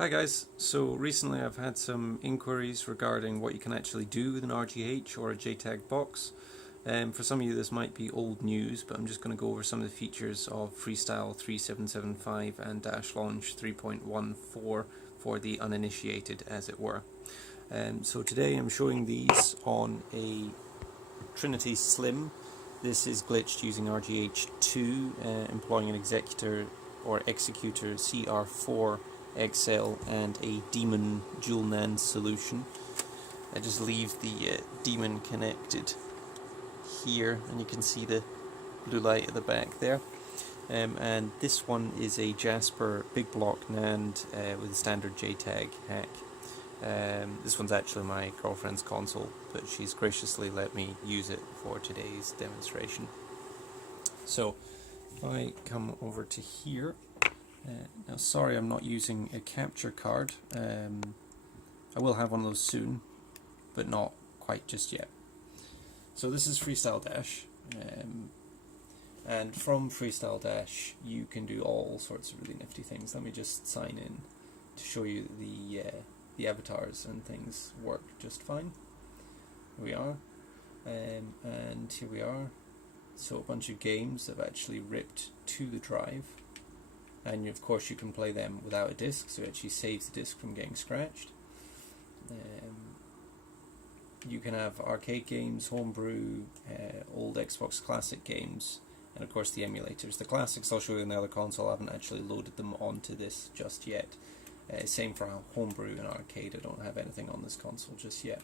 Hi guys, so recently I've had some inquiries regarding what you can actually do with an RGH or a JTAG box. For some of you this might be old news, but I'm just going to go over some of the features of Freestyle 3775 and DashLaunch 3.14 for the uninitiated, as it were. So today I'm showing these on a Trinity Slim. This is glitched using RGH2, employing an executor CR4 XL and a Daemon dual NAND solution. I just leave the Daemon connected here, and you can see the blue light at the back there. And this one is a Jasper big block NAND with a standard JTAG hack. This one's actually my girlfriend's console, but she's graciously let me use it for today's demonstration. So if I come over to here, now sorry I'm not using a capture card. I will have one of those soon, but not quite just yet. So this is Freestyle Dash, and from Freestyle Dash you can do all sorts of really nifty things. Let me just sign in to show you the avatars and things work just fine. Here we are, and here we are. So a bunch of games have actually ripped to the drive. And of course you can play them without a disc, so it actually saves the disc from getting scratched. You can have arcade games, homebrew, old Xbox classic games, and of course the emulators. The classics I'll show you on the other console. I haven't actually loaded them onto this just yet. Same for homebrew and arcade. I don't have anything on this console just yet.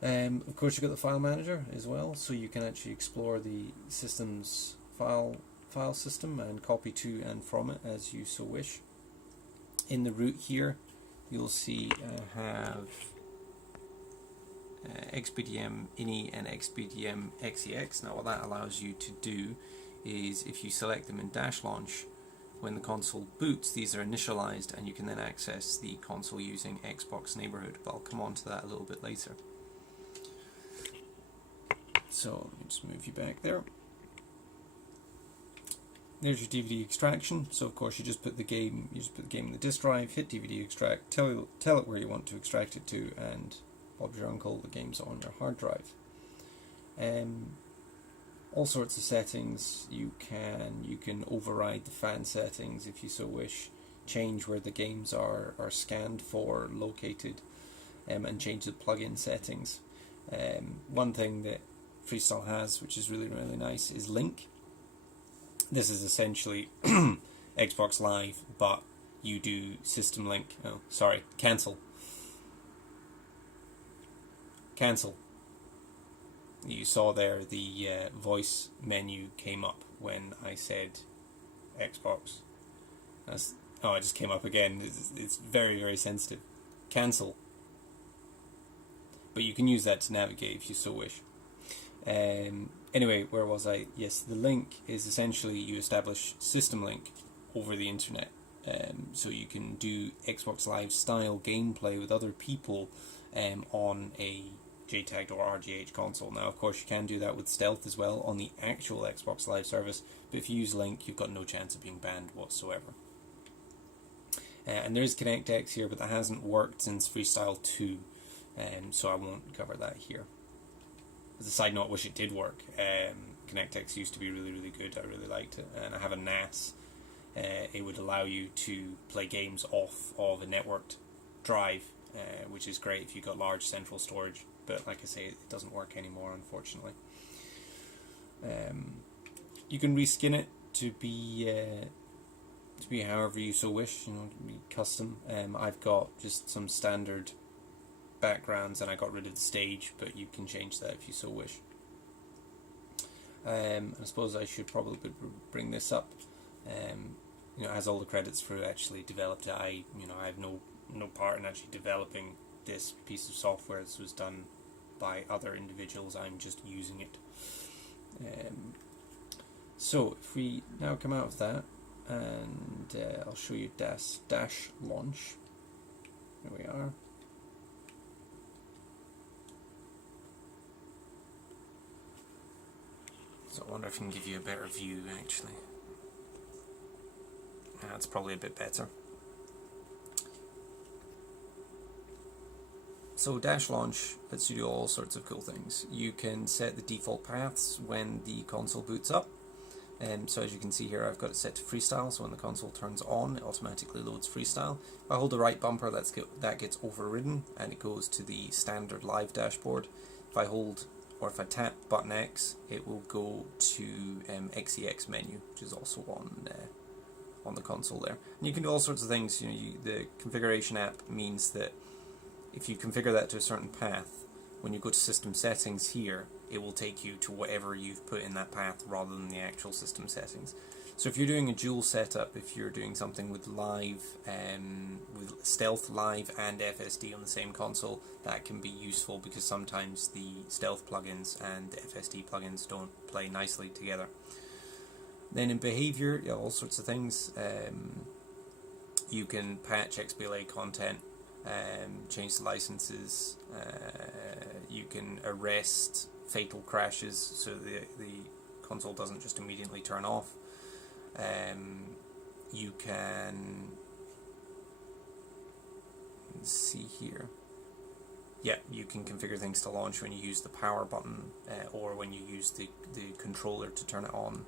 Of course you've got the file manager as well, so you can actually explore the system's file system and copy to and from it as you so wish. In the root here you'll see I have XBDM INI and XBDM XEX. Now what that allows you to do is, if you select them in DashLaunch, when the console boots, these are initialized and you can then access the console using Xbox Neighborhood, but I'll come on to that a little bit later. So let me just move you back there. There's your DVD extraction. So of course you just put the game in the disk drive, hit DVD extract, tell it where you want to extract it to, and Bob's your uncle, the game's on your hard drive. All sorts of settings. You can override the fan settings if you so wish, change where the games are scanned for, located, and change the plugin settings. One thing that Freestyle has, which is really nice, is Link. This is essentially Xbox Live, but you do system link. Oh, sorry, cancel. You saw there the voice menu came up when I said Xbox. Oh, it just came up again. It's very sensitive. Cancel. But you can use that to navigate if you so wish. Anyway, where was I? Yes, the link is essentially you establish system link over the internet. So you can do Xbox Live style gameplay with other people on a JTAG or RGH console. Now, of course, you can do that with Stealth as well on the actual Xbox Live service, but if you use Link, you've got no chance of being banned whatsoever. And there is ConnectX here, but that hasn't worked since Freestyle 2, so I won't cover that here. As a side note, I wish it did work. ConnectX used to be really good. I really liked it, and I have a NAS. It would allow you to play games off of a networked drive, which is great if you've got large central storage. But like I say, it doesn't work anymore, unfortunately. You can reskin it to be however you so wish. You know, to be custom. I've got just some standard backgrounds, and I got rid of the stage, but you can change that if you so wish. I suppose I should probably bring this up. You know, it has all the credits for actually developed it. I have no part in actually developing this piece of software. This was done by other individuals. I'm just using it. So if we now come out of that, and I'll show you DashLaunch. Here we are. So I wonder if I can give you a better view actually. That's probably a bit better. So DashLaunch lets you do all sorts of cool things. You can set the default paths when the console boots up. So as you can see here, I've got it set to Freestyle, so when the console turns on, it automatically loads Freestyle. If I hold the right bumper, that gets overridden, and it goes to the standard live dashboard. If I hold, or if I tap button X, it will go to XEX menu, which is also on the console there. And you can do all sorts of things. You know, the configuration app means that if you configure that to a certain path, when you go to system settings here, it will take you to whatever you've put in that path rather than the actual system settings. So if you're doing a dual setup, if you're doing something with live, with stealth live and FSD on the same console, that can be useful because sometimes the stealth plugins and the FSD plugins don't play nicely together. Then in behavior, yeah, all sorts of things. You can patch XBLA content, change the licenses, you can arrest fatal crashes so the console doesn't just immediately turn off. You can, let's see here, yeah, you can configure things to launch when you use the power button or when you use the controller to turn it on.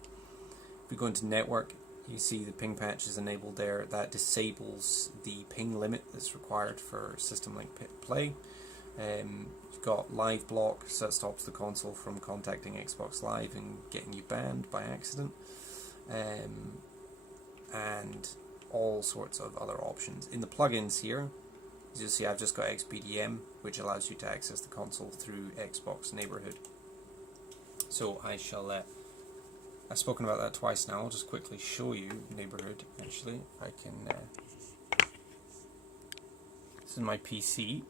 If we go into network, you see the ping patch is enabled there. That disables the ping limit that's required for System Link Play. You've got live block, so that stops the console from contacting Xbox Live and getting you banned by accident. And all sorts of other options. In the plugins here, as you'll see, I've just got XBDM, which allows you to access the console through Xbox Neighborhood. So I shall I've spoken about that twice now. I'll just quickly show you Neighborhood, actually. If I can... this is my PC.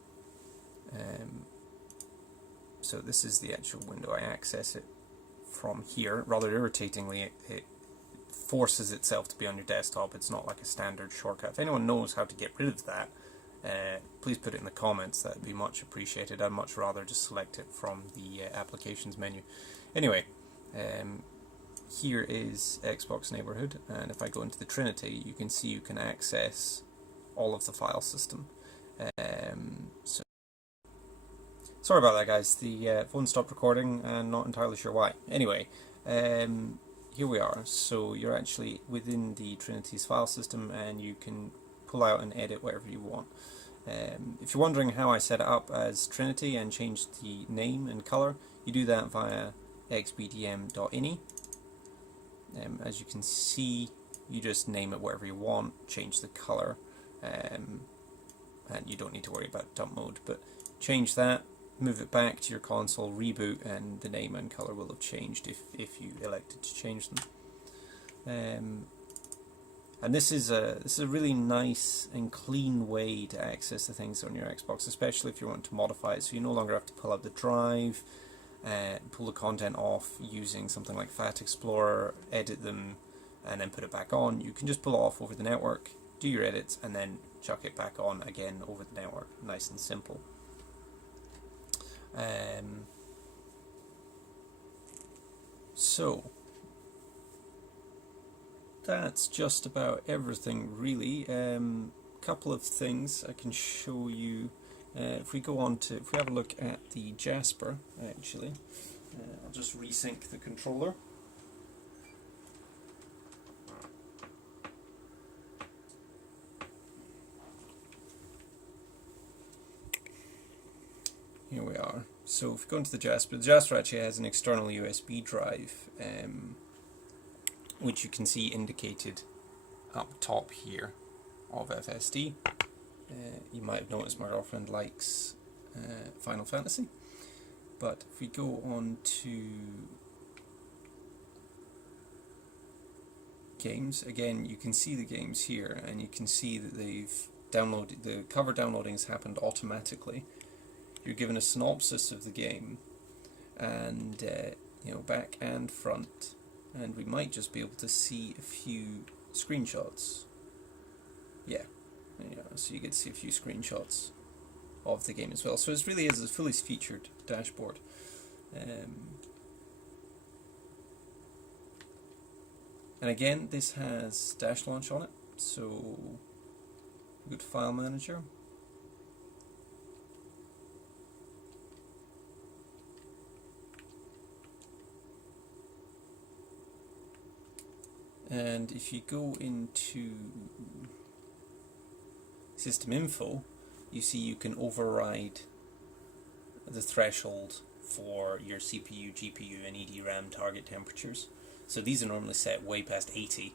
So this is the actual window. I access it from here. Rather irritatingly, it forces itself to be on your desktop. It's not like a standard shortcut. If anyone knows how to get rid of that, please put it in the comments. That would be much appreciated. I'd much rather just select it from the applications menu. Anyway, here is Xbox Neighborhood, and if I go into the Trinity, you can see you can access all of the file system. So sorry about that, guys. The phone stopped recording, and not entirely sure why. Anyway, here we are. So you're actually within the Trinity's file system, and you can pull out and edit whatever you want. If you're wondering how I set it up as Trinity and change the name and color, you do that via xbdm.ini. As you can see, you just name it whatever you want, change the color, and you don't need to worry about dump mode, but change that, move it back to your console, reboot, and the name and color will have changed if you elected to change them. And this is a really nice and clean way to access the things on your Xbox, especially if you want to modify it, so you no longer have to pull out the drive, pull the content off using something like Fat Explorer, edit them, and then put it back on. You can just pull it off over the network, do your edits, and then chuck it back on again over the network. Nice and simple. So that's just about everything, really. Couple of things I can show you. If we have a look at the Jasper, actually, I'll just resync the controller. Here we are. So if we go into the Jasper actually has an external USB drive, which you can see indicated up top here of FSD. You might have noticed my girlfriend likes Final Fantasy, but if we go on to games, again you can see the games here, and you can see that they've downloaded, the cover downloading has happened automatically. You're given a synopsis of the game, and you know, back and front, and we might just be able to see a few screenshots. Yeah. So you get to see a few screenshots of the game as well. So it really is a fully featured dashboard. And again, this has DashLaunch on it. So go to File Manager. And if you go into system info, you see you can override the threshold for your CPU, GPU and EDRAM target temperatures. So these are normally set way past 80,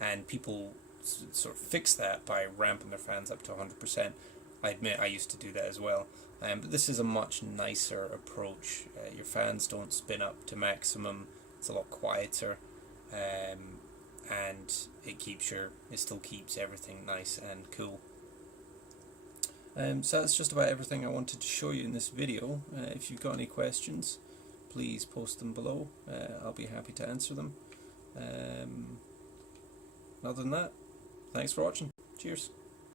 and people sort of fix that by ramping their fans up to 100%. I admit I used to do that as well, but this is a much nicer approach. Your fans don't spin up to maximum, it's a lot quieter, and it still keeps everything nice and cool. So that's just about everything I wanted to show you in this video. If you've got any questions, please post them below. I'll be happy to answer them. Other than that, thanks for watching. Cheers.